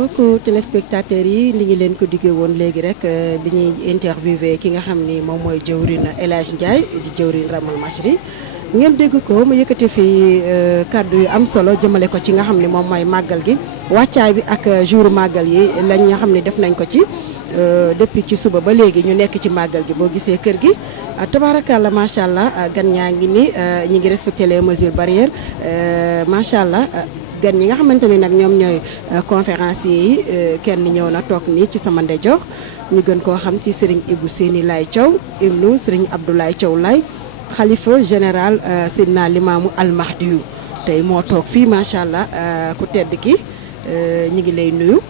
mbokku téléspectateurs yi li ngi leen ko diggee woon léegi rek bi ñuy interviewé ki nga xam ni moom mooy jëwrin El Hadj Ndiaye di jëwrin Ramal Machri ngeen dégg ko mu yëkkati fi kàddu yu am solo jëmale ko ci nga xam ni moom mooy màggal gi wàccaay bi ak jour màggal yi lañ nga xam ni def nañ ko ci depuis ci suba ba léegi ñu nekk ci màggal gi boo gisee kër gi tabaarakàlla macha allah gan ñaa ngi ni ñi ngi respecté les mesures barrières macha allah. gan ñi nga xamante ni nag ñoom ñooy conférenciers yi kenn ñëw na toog nii ci sama ndeyjoor ñu gën koo xam ci Serigne Ibou Séni Laye Thiaw ibnu Serigne Abdoulaye Thiaw Laye xalifa général Seydina Limaamu Al Mahdiyu tey moo toog fii macha allah ku tedd ki ñu ngi lay nuyu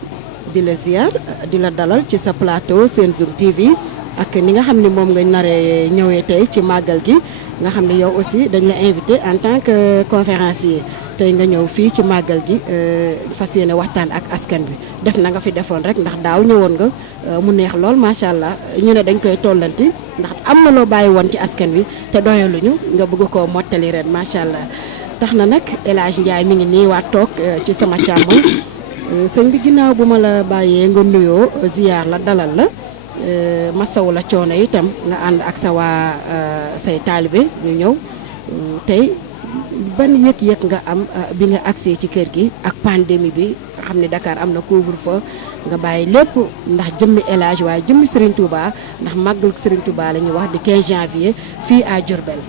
di la ziar di la dalal ci sa plateau Sen Zoom TV ak ni nga xam ni moom nga naree ñëwee tey ci màggal gi nga xam ne yow aussi dañ la invité en tant que conférencier tey nga ñëw fii ci màggal gi fas yéene waxtaan ak askan bi def na nga fi defoon rek ndax daaw ñëwoon nga mu neex lool macha allah ñu ne dañ koy tollanti ndax am na loo bàyyi woon ci askan wi te doyaluñu nga bëgg koo mottali ren macha allah tax na nag El Hadj Ndiaye mi ngi nii waat toog ci sama càmmoñ sëñ bi ginnaaw bu ma la bàyyee nga nuyoo ziyaar la dalal la masawu la coono itam nga ànd ak sa waa say taalibe ñu ñëw tey ban yëg-yëg nga am bi nga agsee ci kër gi ak pandémie bi xam ne Dakar am na couvre-feu nga bàyyi lépp ndax jëmmi El Hadj waaye jëmmi Serigne Touba ndax màggal Serigne Touba la ñuy wax di 15 janvier fii à Diourbel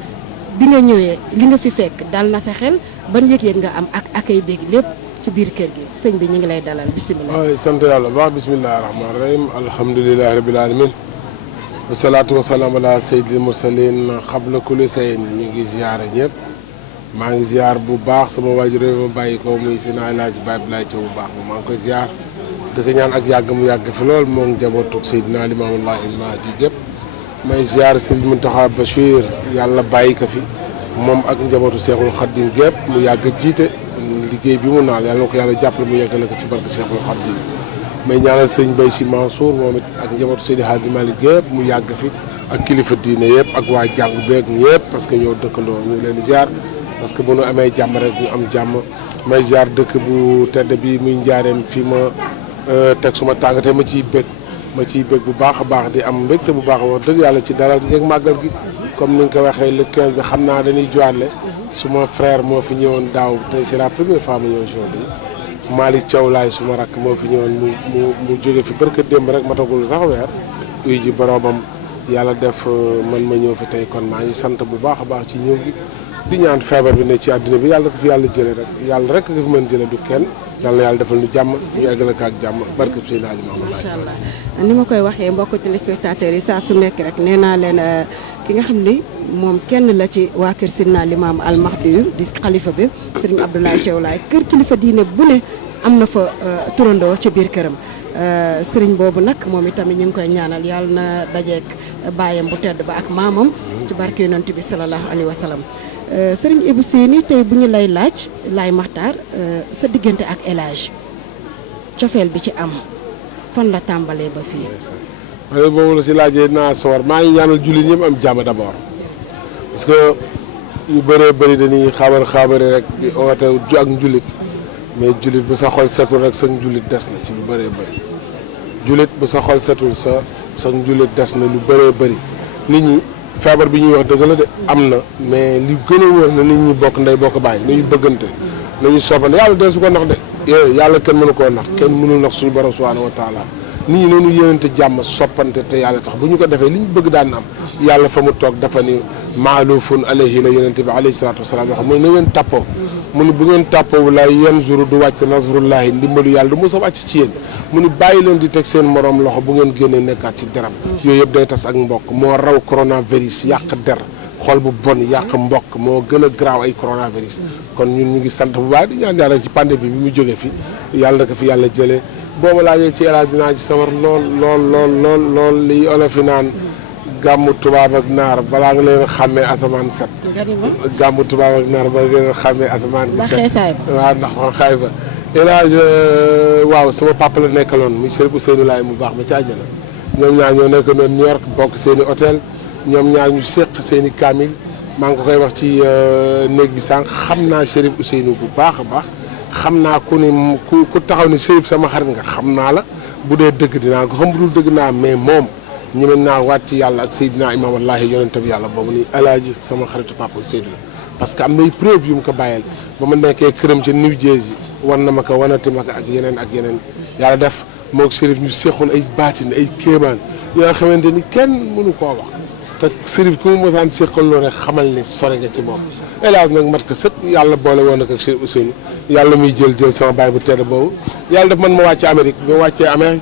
bi nga ñëwee li nga fi fekk dal na sa xel ban yëg-yëg nga am ak akay béeg lépp ci biir kër gi sëñ bi ñu ngi lay dalal bisimilah. waaw sant yàlla baax bisimilah rahmaani rahim alhamdulilahi rabil alamin wasalaatu wasalaam ala sayyidil mursalin xabla kulli sayin ñu ngi ziare ñëpp. maa ngi ziar bu baax sama waajur ma bàyyi ko muy Seydina El Hadj Baye Abdoulaye Thiaw bu baax maa ngi koy ziar di ko ñaan ak yàgg mu yàgg fi lool moo ngi njabootu Seydina Limaamullahi al Mahdi gépp may ziar Serigne Mountakha Bachir yàlla bàyyi ko fi moom ak njabootu Cheikhul Khadim gépp mu yàgg jiite liggéey bi mu naal yàlla na ko yàlla jàppale mu yeggale ko ci barke Cheikhul Khadim may ñaanal Serigne Baye Sy Mansour moom it ak njabootu Seydi Hadji Malick gépp mu yàgg fi ak kilifa diine yëpp ak waa jàng beeg ñëpp parce que ñoo dëkkandoo ñu ngi leen di ziar parce que bu nu amee jàmm rek ñu am jàmm may ziar dëkk bu tedd bi muy njaareem fii ma teg suma tàng te ma ciy bëgg bu baax a baax di am mbégte bu baax wax dëgg yàlla ci dalal gi ak màggal gi comme ni nga ko waxee le 15 bi xam naa dañuy joile suma frère moo fi ñëwoon daaw tey c'est la première fois ma ñëw aujourd'hui Malick Thiaw Laye suma rakk moo fi ñëwoon mu jóge fi barka démb rek matagul sax weer uy ji boroomam yàlla def man ma ñëw fi tey kon maa ngi sant bu baax a baax ci ñëw gi di ñaan feebar bi ne ci àddina bi yàlla ko fi yàlla jële rek yàlla rek nga fi mën jële du kenn yàlla na yàlla defal ñu jàmm ñu eggale ko ak jàmm barke Seydina Limaamu Laay. macha allah ni ma koy waxee mbokku téléspectateurs yi saa su nekk rek nee naa leen ki nga xam ni moom kenn la ci waa kër Seydina Limaamu Al Mahdi di xalifa bi Serigne Abdoulaye Thiaw Laye kër kilifa diine bu ne am na fa turandoo ca biir këram Serigne boobu nag moom itamit ñu ngi koy ñaanal yàlla na dajeek baayam bu tedd ba ak maamam ci barke Yonent bi sallallahu alayhi wa sallam Serigne Ibou Séni tey bu ñu lay laaj Laye Makhtar sa diggante ak El Hadj cofeel bi ci am fan la tàmbalee ba fii. ma ne boobu la si laajee naa sawar maa ngi ñaanal jullit ñëpp am jàmm d'abord parce que ñu bëree bëri dañuy xaabari rek di oote ak njullit mais jullit bu sa xol setul rek sa njullit des na ci lu bëree bëri jullit bu sa xol setul sa njullit des na lu bëree bëri nit ñi. feebar bi ñuy wax dëgg la de am na mais li gën a wóor na nit ñi bokk ndey bokk bàyyi nañu bëggante nañu soppante yàlla dee su ko nax de yàlla kenn mënu koo nax kenn mënul nax suñu borom subhanahu wa taala nit ñi noonu yéenante jàmm soppante te yàlla tax bu ñu ko defee li ñu bëgg daan am yàlla fa mu toog dafa ni maalufun alayhi la yonente bi alayhi salaatu wasalaam yoo xam mu ne na ngeen tàppoo mu ni bu ngeen tàppoo lay yanzuru du wàcc nasrullahi ndimbalu yàlla du mos a wàcc ci yéen mu ni bàyyi leen di teg seen morom loxo bu ngeen génnee nekkaat ci deram yooyu yëpp day tas ak mbokk moo raw coronavirus yàq der xol bu bon yàq mbokk moo gën a graaw ay coronavirus kon ñun ñu ngi sant bu baax di ñaan yàlla ci pandémie bi mu jógee fi yàlla na ko fi yàlla jëlee boo ma laajee ci El Hadj dinaa ci sawar lool li olof yi naan gàmmu tubaab ak naar balaa nga leen xàmmee asamaan set gàmmu tubaab ak naar balaa nga leen xàmmee asamaan gi set waaw ndax ma xaay ba El Hadj waaw sama papa la nekkaloon muy Serigne Ousseynou Laye mu baax ma ci àjjana ñoom ñaar ñoo nekk noonu New York bokk seeni hôtel ñoom ñaar ñu séq seeni kaamil maa ngi ko koy wax ci néeg bi sànq xam naa Chérif Ousseynou bu baax a baax xam naa ku ni ku taxaw ni Chérif sama xarit nga xam naa la bu dee dëgg dinaa ko xam bu dul dëgg naa mais moom ñi naa waat ci yàlla ak Seydina Imam wallahi yonente bi yàlla boobu ni alaaji sama xaritu papa Seydou la parce que am nay preuve yu mu ko bàyyeel ba ma nekkee këram ci New Jersey wan na ma ko wanati ma ko ak yeneen yàlla def moo Chérif ñu seexoon ay baatin ay kéemaan yoo xamante ni kenn mënu koo wax te Chérif ku mu mosaan seexal loo rek xamal ni sore nga ci moom hélas nag mat ko sëkk yàlla boole woon ak Chérif Ousseynou yàlla muy jël sama baay bu tedd boobu yàlla def man ma wàcce Amérique bi ma wàccee Amérique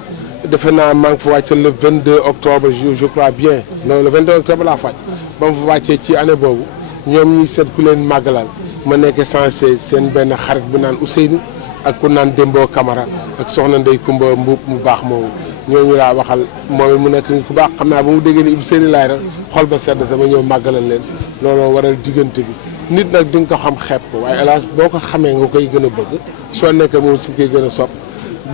defe naa maa ngi fa wàcce le 22 octobre je crois bien non le 22 octobre laa fàcc ba ma fa wàccee ci année boobu ñoom ñi seet ku leen màggalal ma nekk censé seen benn xarit bu naan Ousseynou ak ku naan Dembo Camara ak soxna Ndey Kumba Mbuub mu baax moomu ñooñu laa waxal moom mu nekk nit ku baax xam naa ba mu déggee ni Ousseynou laay rek xol ba sedd sama ñëw màggalal leen looloo waral diggante bi nit nag di nga ko xam xeeb ko waaye hélas boo ko xamee nga koy gën a bëgg soo nekkee moom si koy gën a sopp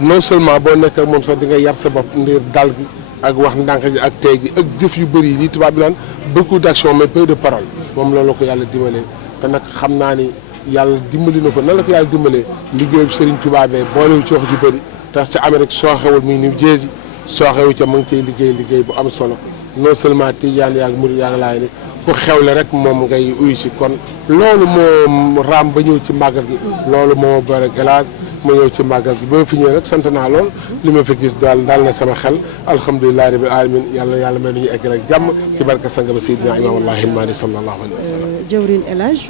non seulement boo nekkee moom sax di nga yar sa bopp ngir dal gi ak wax ndànk ji ak tey gi ak jëf yu bëri yi li tubaab bi naan beaucoup d'action mais peu de parole moom loolu ko yàlla dimbalee te nag xam naa ni yàlla dimbali na ko nan la ko yàlla dimbalee liggéeyu Serigne Touba bee boolewu ci wax ju bëri tax ca Amérique soo xewul muy New Jersey soo xewu ca mu ngi ciy liggéey bu am solo non seulement Tijaan yaa ngi murid yaa ngi laay ni ku xewle rek moom ngay uyu si kon loolu moo raam ba ñëw ci màggal gi loolu moo bëri glace ma ñëw ci màggal gi ba ma fi ñëw nag sant naa lool li ma fi gis daal na sama xel alhamdulilahi rabbil alamin yàlla may nañu eggal ak jàmm ci barka sanga ba Seydina Imam wallahi ilmaani sallallahu alayhi wa sallam jëwriñ El Hadj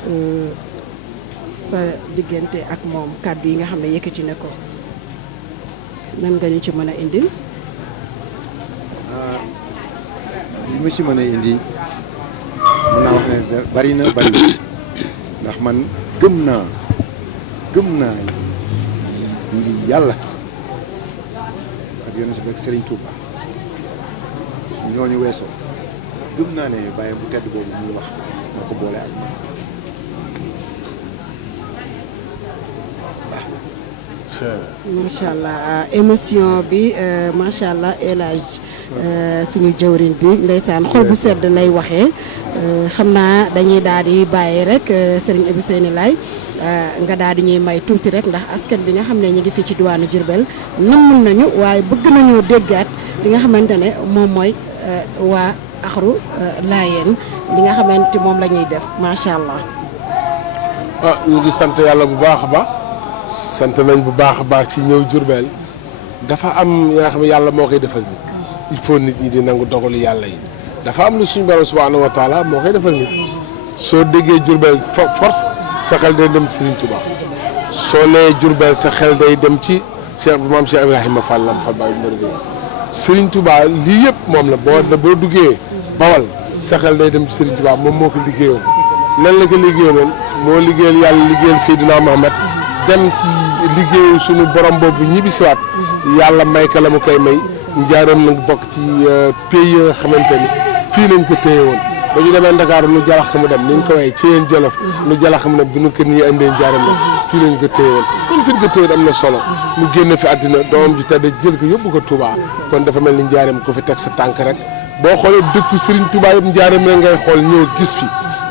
sa diggante ak moom kàddu yi nga xam ne yëkkati na ko nan nga ñu ci mën a indil li ma ci mën a indi mën naa wax ne bari na ndax man gëm naa ndi yàlla ak yonent bi ak Serigne Touba ñooñu weesoo gëm naa ne bàyyi bu tedd boobu muy wax moo ko boole ak man macha allah émotion bi macha allah El Hadj suñu jëwriñ bi ndeysaan xol bu sedd lay waxee xam naa dañuy daal di bàyyi rek Serigne Ousseynou Laye nga daal di ñuy may tuuti rek ndax askan bi nga xam ne ñu ngi fii ci diwaanu Diourbel namm nañu waaye bëgg nañoo déggaat li nga xamante ne moom mooy waa Axru Laayeen li nga xamante moom la ñuy def macha allah. ñu ngi sant yàlla bu baax a baax sant nañ bu baax a baax ci ñëw Diourbel dafa am yaa xam ne yàlla moo koy defal nit il faut nit ñi di nangu dogalu yàlla yi dafa am lu suñu borom subhanahu wa taala moo koy defal nit soo déggee Diourbel force sa xel day dem ci Serigne Touba soo nee Diourbel sa xel day dem ci maam Cheikh Ibrahima Fall Lamp Fall Baye Mourideen Serigne Touba lii yëpp moom la boo duggee Bawal sa xel day dem ci Serigne Touba moom moo ko liggéeyoon lan la ko liggéeyoon moo liggéeyal yàlla liggéeyal Seydina Mohamed dem ci liggéeyu suñu borom boobu ñibbi siwaat yàlla may ka la mu koy may njaaram nag bokk ci pays yi nga xamante ni fii lañ ko téye woon ba ñu demee Ndakaaru nu jalax mu dem ni ñu ko waxee ci yéen Jolof nu jalax mu dem bi nu kër ñi andee njaaram nag fii lañ ko téye woon kon fi ñu ko téye am na solo mu génn fi àddina doomam ji tedd jël ko yóbbu ko Touba kon dafa mel ni njaaram ko fi teg sa tànk rek boo xoolee dëkku Serigne Touba yëpp njaaram la ngay xool ñëw gis fi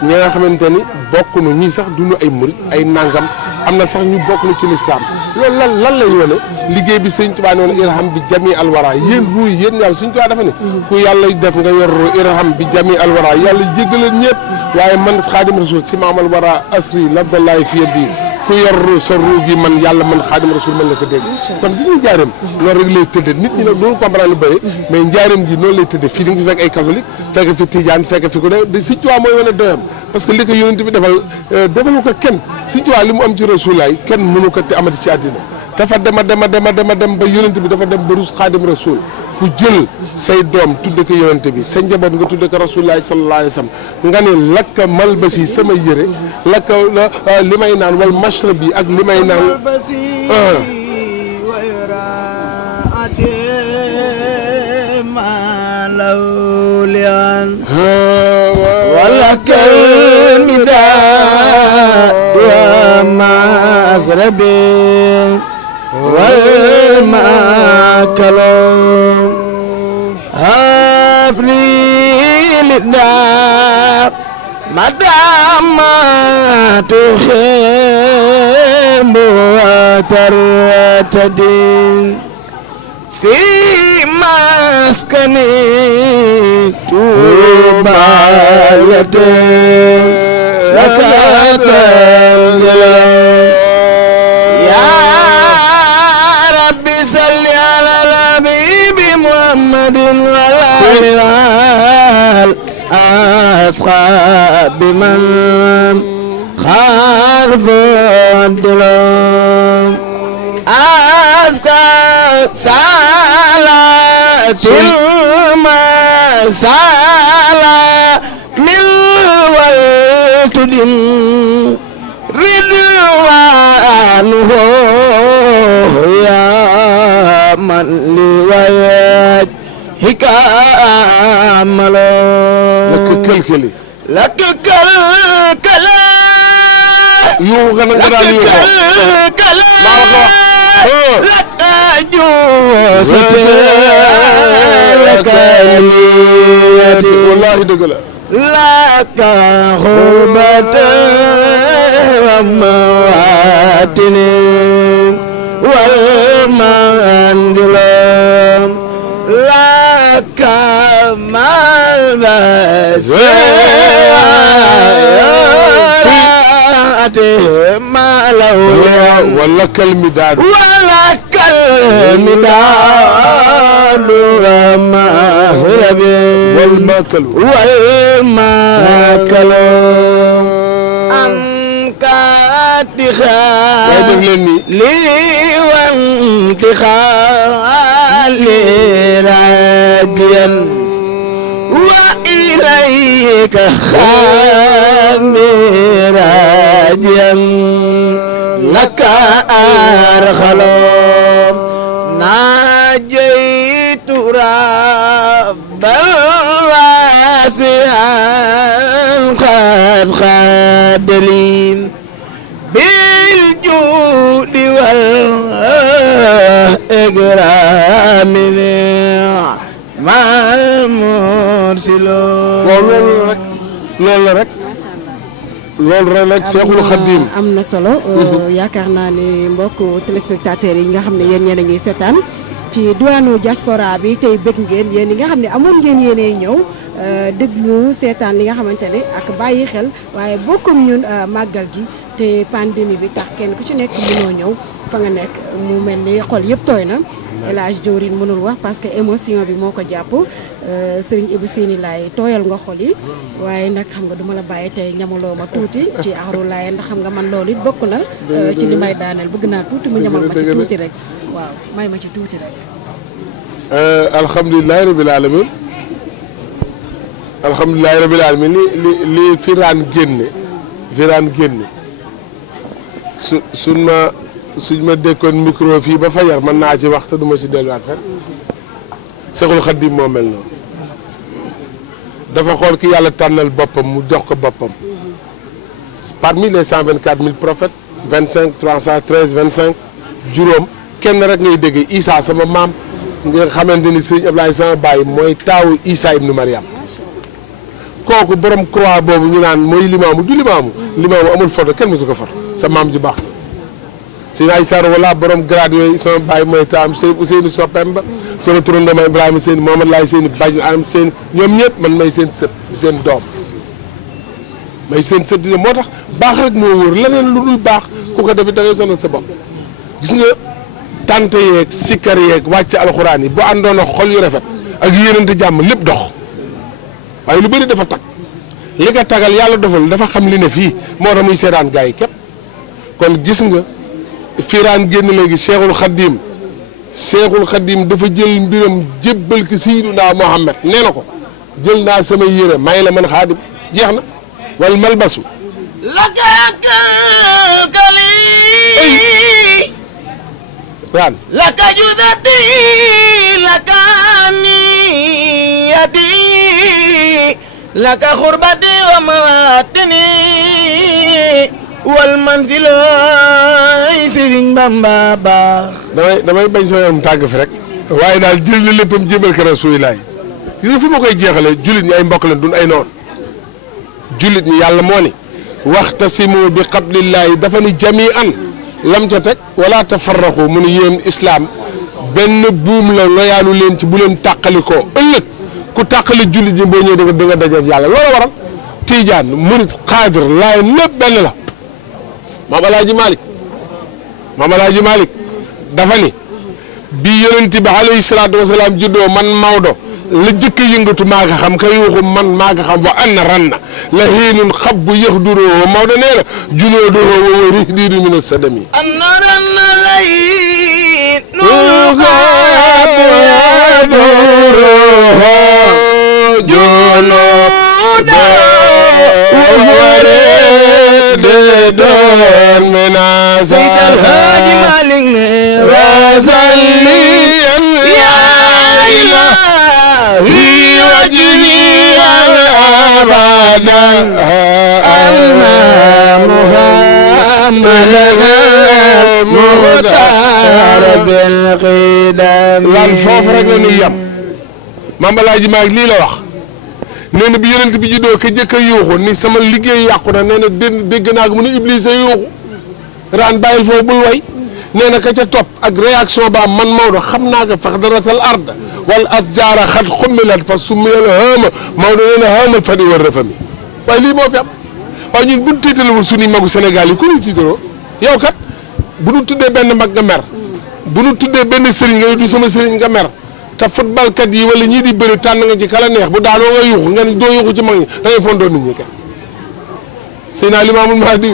ñi nga xamante ni bokk na ñii sax duñu ay murit ay nangam am na sax ñu bokk na ci lislaam loolu lan lay wane liggéey bi Sëñ Tuubaa ne woon irham bi jami alwara yéen ruuy yéen yàlla Sëñ Tuubaa dafa ne ku yàlla def nga yor irham bi jami alwara yàlla jéggaleen ñëpp waaye man xaadim rasul si maamal wara asri labdallahi fi yeddi ku yor sa ruu gi man yàlla man xaadim rasul man la ko dégg kon gis nga njaareem loolu rek lay tëddee nit ñi nag doonu comprendre lu bëri mais njaareem gi noonu lay tëddee fii di nga fi fekk ay catholique fekk fi tijaan fekk fi ko de Sëñ Tuubaa mooy wane doyam parce que li ko yonent bi defalu ko kenn Sëñ Tuubaa li mu am ci rasulaay kenn mënu ko te amati ci àddina dafa dem ba yonent bi dafa dem ba rus xaadim rasul ku jël say doom tudde ko yonent bi sa njaboot nga tudde ko rasulaay sallallahu alayhi wa sallam nga ne lakka malbasi sama yére lakka li may naan wal mashrab bi ak li may naan ولك المداد ومزربي والماكل هب لي لله مدام تحب وترتدي في مسكني طوبى لك تنزل يا ربي صل على الحبيب محمد والآل أصحاب من خالف الدلم أزكى صلاة المسالة من والتدم رضوانه يا من لوجهك أعمل لك كلكلي لك كلكلي يوغا نغرا لك كلكلي لك جوستي لك نيتي والله دغلا لك حرمة ومواتني والمنزل لك ملبس ما لولا ولك المداد ولك المداد وما هربي والماكل والماكل أنك اتخاذ لي وانتخاذ راجيا وإليك خامي راجيا لك أرخل ناجيت ربا واسعا قد خاد لي بالجود والإكرام مع المرسلون loolu rek loolu rek Seexul Xaddim am na solo yaakaar naa ne mbokk téléspectateurs yi nga xam ne yéen a ngi seetaan ci diwaanu diaspora bi tey bëgg ngeen yéen yi nga xam ne amoon ngeen yéenay ñëw déglu seetaan li nga xamante ne ak bàyyi xel waaye bokkum ñun màggal gi te pandémie bi tax kenn ku ci nekk mënoo ñëw fa nga nekk mu mel ni xol yëpp tooy na El Hadj Diorine mënul wax parce que émotion bi moo ko jàpp Serigne Ibou Sini laay tooyal nga xol yi waaye nag xam nga duma la bàyyi tey ñamaloo ma tuuti ci axaru laay ndax xam nga man loolu it bokk na ci li may daaneel bëgg naa tuuti mu ñamal ma ci tuuti rek waaw may ma ci tuuti rek alhamdulilahi rabbil alamin alhamdulilahi rabbil alamin li firaan génne suñ ma dékkoon micro fii ba fajar mën naa ci wax te du ma ci delluwaat fen Seexul Xaddim moo mel noonu dafa xool ki yàlla tànnal boppam mu jox ko boppam parmi les 124 000 prophètes 25 313 25 juróom kenn rek ngay dégg Isa sama maam nga xamante ni sëñ Ablaye sama baay mooy taawu Isa ibnu Mariam kooku borom croix boobu ñu naan mooy limaamu du limaamu amul photo kenn mësu ko for sa maam ji baax sëñ ay sar wala borom grade yooyu sama baay mooy taam sëñ Ousseynou Sopem ba sama turandoo ma Ibrahima seen Mohamed Laay seen bàjj anam seen ñoom ñëpp man may seen sët seen doom may seen sët dina moo tax baax rek moo wóor leneen lu dul baax ku ko defit da ngay sonal sa bopp gis nga tante yeeg sikkar yeeg wàcc alxuraan yi bu àndoon ak xol yu rafet ak yéenante jàmm lépp dox waaye lu bëri dafa tag li nga tagal yàlla dofal dafa xam li ne fii moo tax muy seedaan gars yi képp kon gis nga firaan génn léegi Cheikhul Khadim dafa jël mbiram jébbal ki Seydina Mohamed nee na ko jël naa samay yére may la man xaadim jeex na wal malbasu laka judati laka niyati laka xurbati wa mawatini wal manzil Sëriñ Bamba baax damay bañ sa yoon tàgg fi rek waaye daal jël na léppam jébal ko Rasulilaay gis nga fi ma koy jeexale jullit ñi ay mbokk leen duñ ay noon jullit ñi yàlla moo ni waxtasimu bi qablillahi dafa ni jami'an lam ca teg wala tafarraqu mu ni yéen islam benn buum la ngoyaalu leen ci bu leen tàqalikoo ëllëg ku tàqali jullit ñi boo ñëwee da nga dajeek yàlla loolu waral Tijaan murit xaadir Laayeen lépp benn la Maam Alaaji Malick dafa ni bi yonent bi alayhi salaatu wasalaam juddoo man Maodo la jëkk yëngatu maa nga xam ka yuuxu man maa nga xam wa anna ranna la hiinun xabbu yaxduroo Maodo nee na junoodoo wa rihdiidu min as-sadami anna ranna la hiinun xabbu yaxduroo junoodoo wa rihdiidu min as-sadami Seydi El Hadji Malick ne wasalli ya ilahi wajni abadan anna muhammadan muxtaar bil xidam lan foofu rek la ñuy yem Maam Alaaji Maalik lii la wax nee na bi yonent bi juddoo ka jëkk a yuuxu ni sama liggéey yàqu na nee na dégg naa ko mu ne Iblis a yuuxu raan bàyyil foofu bul way nee na ka ca topp ak réaction ba am man Maodo xam naa ko faxdaratal ard wal asjaara xat xummilat fa summiyal haama Maodo nee na haamal fadi war rafami waaye lii moo fi am waaye ñun bu ñu tiitalewul suñuy magu Sénégal yi ku ñu tiitaloo yow kat bu ñu tuddee benn mag nga mer bu ñu tuddee benn sëriñ nga du sama sëriñ nga mer te football kat yi wala ñii di bëri tànn nga ci kala neex bu daanoo nga yuuxu nga ne doo yuuxu ci mag ñi da ngay fondoo nit ñi kat Seydina Limaamul Mahdi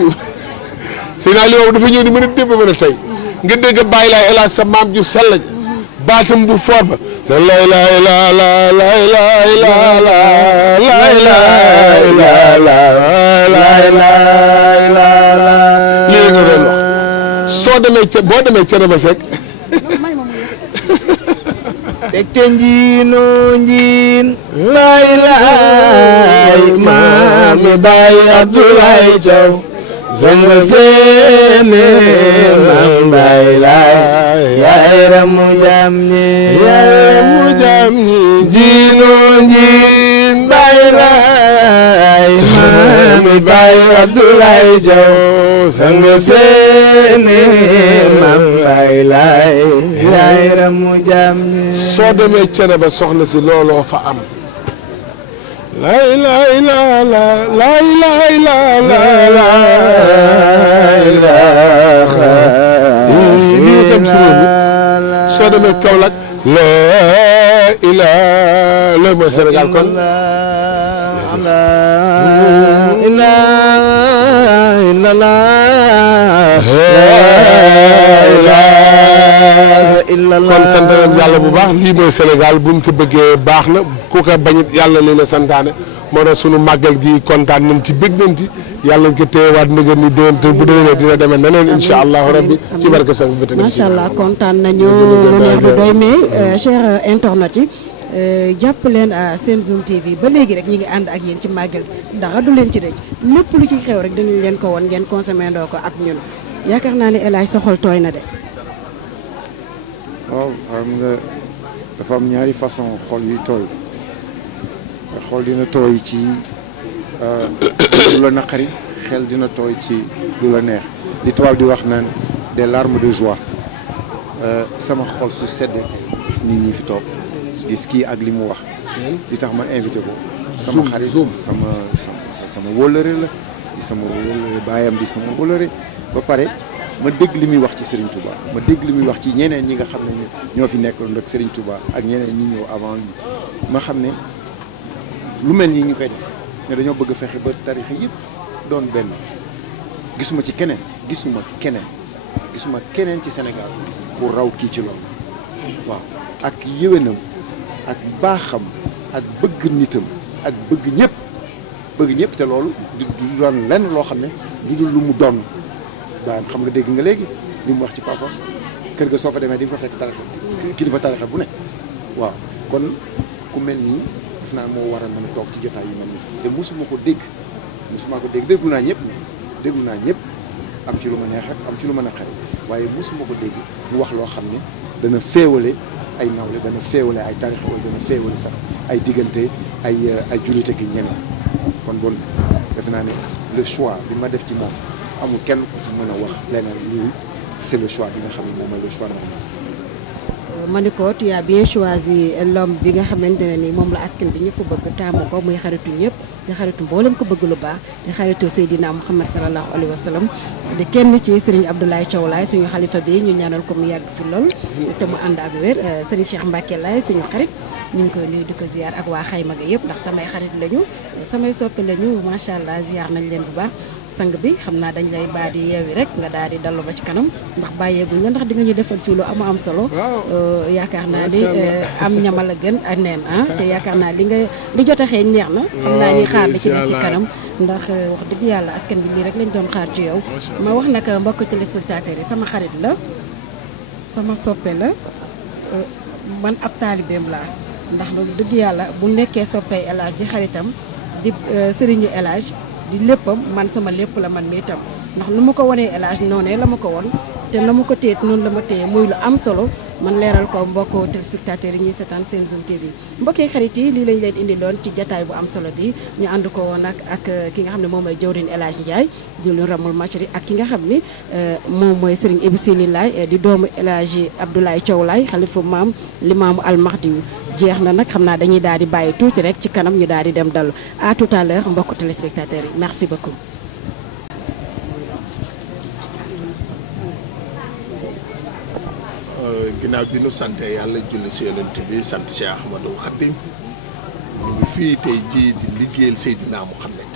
Seydina Limaamu dafa ñëw di mën a débb mën a tey nga dégg bàyyi laay elaaj sa maam ju sell baatam bu foor ba la lay lay la la lay lay la la lay lay la la lay lay la la lii nga doon wax soo demee ca boo demee ca Raba Seck teg ca njiinoo njiin lay lay maami Baay Abdoulaye Thiaw Sanga seene Maam Baay Laay yaay ramu jam ñi njiinoo njiin Baay Laay maami Baay Abdoulaye Thiaw Sanga seene Maam Baay Laay yaay ramu jam ñi soo demee cere ba soxna si looloo fa am lay lay la la lay lay la la soo demee Kaolack la ilaha la mooy Sénégal kon kon sant nañ yàlla bu baax lii mooy Sénégal buñ ko bëggee baax na ku ko bañit yàlla li la santaane moo tax sunu màggal gi kontaan nañ ci bëgg nañ ci yàlla nañ ko téyewaat ndëgën ni déwénte bu déwénee dina demee neneen incha allahu rabbi ci barke sang bi macha allah kontaan nañu lu neex du doy mais cher internet yi jàpp leen Senzoom TV ba léegi rek ñi ngi ànd ak yéen ci màggal dara du leen ci dëj lépp lu ci xew rek dinañ leen ko won ngeen consommé ndoo ko ak ñun yaakaar naa ne El Hadj sa xol tooy na de. waaw xam nga dafa am ñaari façon xol yi tooy xol dina tooy ci lu la naqari xel dina tooy ci lu la neex li tubaab di wax naan des larmes de joie sama xol su seddee gis nit ñi fi toog gis kii ak li mu wax li tax ma invité ko sama xarit sama wóllëre la di sama wóllëre baayam di sama wóllëre ba pare ma dégg li muy wax ci Serigne Touba ma dégg li muy wax ci ñeneen ñi nga xam ne ñoo fi nekkoon rek Serigne Touba ak ñeneen ñi ñëw avant lui ma xam ne lu mel nii ñu koy def ne dañoo bëgg a fexe ba tarixa yëpp doon benn gisuma ci keneen gisuma keneen ci Sénégal pour raw kii ci loolu waaw ak yéwénam ak baaxam ak bëgg nitam ak bëgg ñëpp te loolu du doon lenn loo xam ne du dul lu mu doon baayam xam nga dégg nga léegi li mu wax ci papa kër ga soo fa demee di nga fa fekk tarixa kilifa tarixa bu ne waaw kon ku mel nii def naa moo war a mën a toog ci jotaay yu mel nii te mosuma ko dégg déglu naa ñëpp am ci lu ma neex ak am ci lu ma naqari waaye mosuma ko dégg mu wax loo xam ne dana féewale ay nawle dana féewale ay tarixa wala dana féewale sax ay diggante ay jullite gi ñeneen kon bon defe naa ne le choix bi ma def ci moom amul kenn ku ci mën a wax leneen lii c'est le choix bi nga xam ne moom mooy le choix normal. ma ni ko tu as bien choisi l'homme bi nga xamante ne ni moom la askan bi ñëpp bëgg taamu ko muy xaritu ñëpp di xaritu mboolem ko bëgg lu baax di xaritu Seydina Muhammad sallallahu alayhi wa sallam di kenn ci Serigne Abdoulaye Thiaw Laye suñu xalifa bi ñu ñaanal ko mu yàgg fi lool te mu ànd ak wér Serigne Cheikh Mbacke Laye suñu xarit ñu ngi koy nuyu di ko ziar ak waa xayma ga yëpp ndax samay xarit lañu samay soppe lañu macha allah ziar nañ leen bu baax. sang bi xam naa dañ lay baa di yeewi rek nga daal di dallu ba ci kanam ndax bàyyeeguñ la ndax di nga ñu defal fii lu am solo yaakaar naa ni am ñamal a gën ak neen te yaakaar naa li jot a xeeñ neex na xam naa ñi xaar li ci des ci kanam ndax wax dëgg yàlla askan bi lii rek lañ doon xaar ci yow ma wax nag mbokk téléspectateurs yi sama xarit la sama soppe la man ab taalibeem laa ndax loolu dëgg yàlla bu nekkee soppee El Hadj di xaritam di sëriñu El Hadj di léppam man sama lépp la man mi itam ndax nu ma ko wanee El Hadj noonee la ma ko won te la ma ko téye noonu la ma téye muy lu am solo man leeral ko mbokk téléspectateurs yi ñuy seetaan Sen Zoom TV mbokki xarit yi lii lañ leen indi loon ci jataay bu am solo bi ñu ànd ko woon ak ki nga xam ne moom mooy jawrin El Hadj Ndiaye jëwriñ Ramul Machri ak ki nga xam ni moom mooy Serigne Ibou Sili Laye di doomu El Hadj Abdoulaye Thiaw Laye xalifa maam Limaamu Al Mahdi jeex na nag xam naa dañuy daal di bàyyi tuuti rek ci kanam ñu daal di dem dalu à tout à l'heure mbokk téléspectateurs yi merci beaucoup. ginnaaw bi nu sante yàlla julli si yonent bi sant Cheikh Ahmadou Khadim ñu ngi fii tey jii di liggéeyal Seydina Mouhamed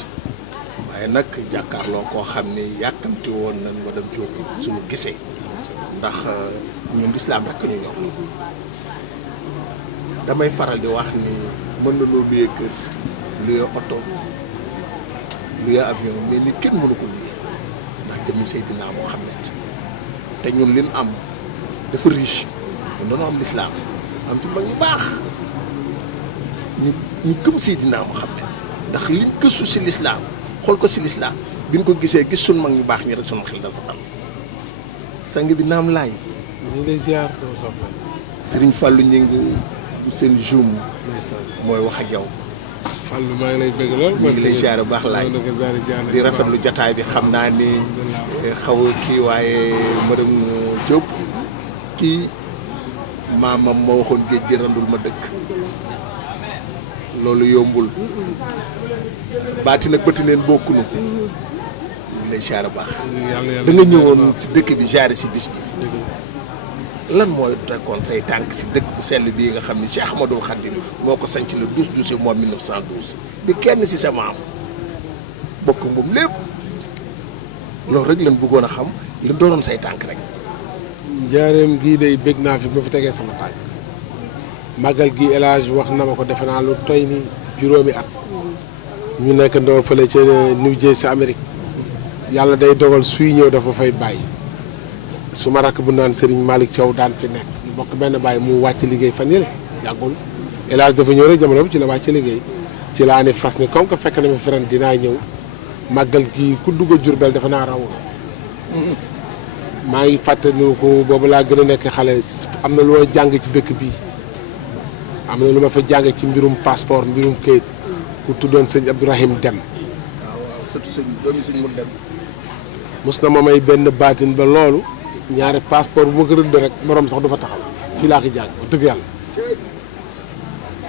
waaye nag jàkkaarloo koo xam ni yàkkamti woon nañ ma dem jóg suñu gisee ndax ñun lislaam rek ñu ñor damay faral di wax ni mën na noo luyee kër luyee oto luyee avion mais ni kenn mënu ko luyee ndax jëmmi Seydina Mouhamed te ñun liñ am dafa riche ñun dañoo am lislaam am fi mag ñu baax ñu gëm Seydina Mouhamed ndax liñ gëstu si lislaam xool ko si lislaam bi ñu ko gisee gis suñ mag ñu baax ñi rek sunu xel dafa dal sang bi naam laay ñu ngi lay ziar sama soppe Serigne Fallou ñu ngi seen joum mooy wax ak yow Fallou maa ngi lay bëgg lool ñu ngi lay ziar bu baax laay di rafetlu jataay bi xam naa ni xaw a kii waaye madame Diop kii maamam ma waxoon géej gi randul ma dëkk loolu yombul baati nag bëti neen bokkunu ñu ngi lay ziar baax da nga ñëwoon si dëkk bi ziar si bis bi lan mooy tekkoon say tànk si dëkk bu sell bii nga xam ni Cheikh Ahmadou Khadim moo ko sanc le 12 mois 1912 di kenn si sa maam bokk moom lépp loolu rek lañ bëggoon a xam li doonoon say tànk rek. njaareem gii day bég naa fi ba fi tegee sama tànk màggal gi El Hadj wax na ma ko defe naa lu toy ni juróomi at ñu nekk ndoo fële ca New Jersey Amérique yàlla day dogal suy ñëw dafa fay bàyyi su ma rakk bu naan Serigne Malick Thiaw daan fi nekk ñu bokk benn bàyyi mu wàcc liggéey fan yële yàggul El Hadj dafa ñëw rek jamono bi ci la wàcc liggéey ci laa ne fas ni comme que fekk na ma fi ren dinaa ñëw màggal gi ku dugg a Jurbel dafa naa raw maa ngi fàttaliku boobu laa gën a nekk xale am na lu ma jàng ci dëkk bi am na lu ma fa jàng ci mbirum passeport mbirum këyit ku tuddoon sëñ Abdourahim Dem waaw surtout sëñ doomi sëñ mu dem mos na ma may benn baatin ba loolu ñaari passeport bu ma ko rëdd rek borom sax dafa taxaw fii laa ko jàng ba dëgg yàlla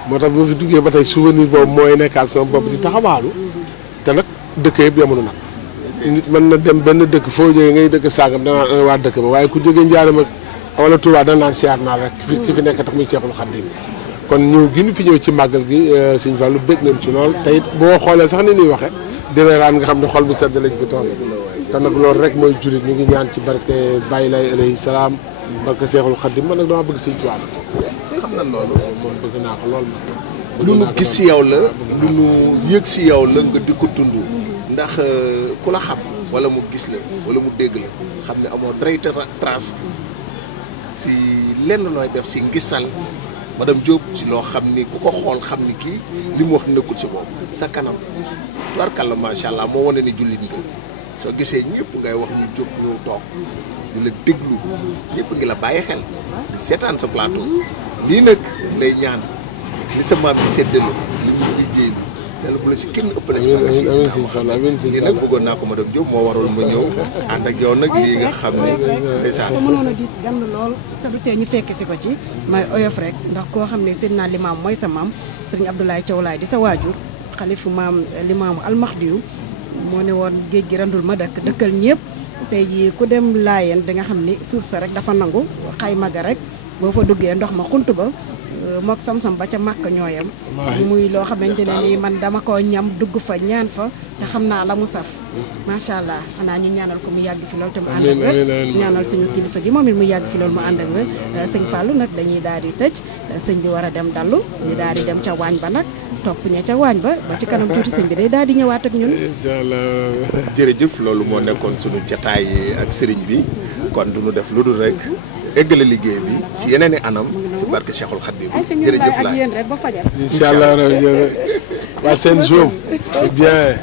moo tax bu ma fi duggee ba tey souvenir boobu mooy nekkaal sama bopp di taxawaalu te nag dëkk yëpp yamono nag nit mën na dem benn dëkk foo jógee ngay dëkk saagam danaa waa dëkk ba waaye ku jógee Njaaréem ak wala Touba dana naan siyaar naa rek ki fi nekk tax muy Seexul Xadiim kon ñëw gi ñu fi ñëw ci màggal gi Sëñ Fallu bëgg nañ ci lool te it boo xoolee sax ni ñuy waxee dina raan nga xam ne xol bu sedd lañ fi toll te nag loolu rek mooy jullit ñu ngi ñaan ci barke Baye Lay alayhi salaam barke Seexul Xadiim man nag dama bëgg Sëñ Tuubaa xam na loolu moom bëgg naa ko lool nag lu nu gis si yow la lu nu yëg si yow la nga di ko tund ndax ku la xam wala mu gis la wala mu dégg la xam ne amoo dray trace si lenn looy def si ngisal madame Diop si loo xam ni ku ko xool xam ni kii li mu wax nekkul si boobu sa kanam tubarkalla macha allah moo wane ni jullit nga soo gisee ñëpp ngay wax ñu jóg ñëw toog di la déglu ñëpp ngi la bàyyi xel di seetaan sa plateau lii nag lay ñaan li sa maam bi séddale li ñu liggéey yàlla bu la si kenn ëppale si amiin amiin sëñ Fall amiin sëñ lii nag bëggoon naa ko madame Diop moo waral ma ñëw ànd ak yow nag lii nga xam ne ndeysaan ko mënoon a gis gan lool te du tee ñu fekk si ko ci may oyof rek ndax koo xam ne seen naa limaam mooy sa maam sëriñ Abdoulaye Thiaw Laye di sa waajur xalifu maam limaamu almaxdiyu moo ne woon géej gi randul ma dëkkal ñëpp tey jii ku dem laayeen da nga xam ni suuf sa rek dafa nangu xayma ga rek boo fa duggee ndox ma xunt ba mook sam-sam ba ca màkk ñooyam muy loo xamante ne nii man dama ko ñam dugg fa ñaan fa te xam naa la mu saf macha allah xanaa ñu ñaanal ko mu yàgg fi loolu te mu ànd ak wér ñaanal suñu kilifa gi moom it mu yàgg fi loolu mu ànd ak wér sëñ Fallou nag dañuy daal di tëj sëñ bi war a dem dallu ñu daal di dem ca waañ ba nag topp ña ca waañ ba ci kanam tuuti sëñ bi day daal di ñëwaat ak ñun incha allah jërëjëf loolu moo nekkoon suñu jataay ak sëriñ bi kon duñu def lu dul rek eggale liggéey bi si yeneen i anam si barke Cheikhul Khadim jërëjëf ak yéen rek ba fajar incha allah waa seen jour c'est bien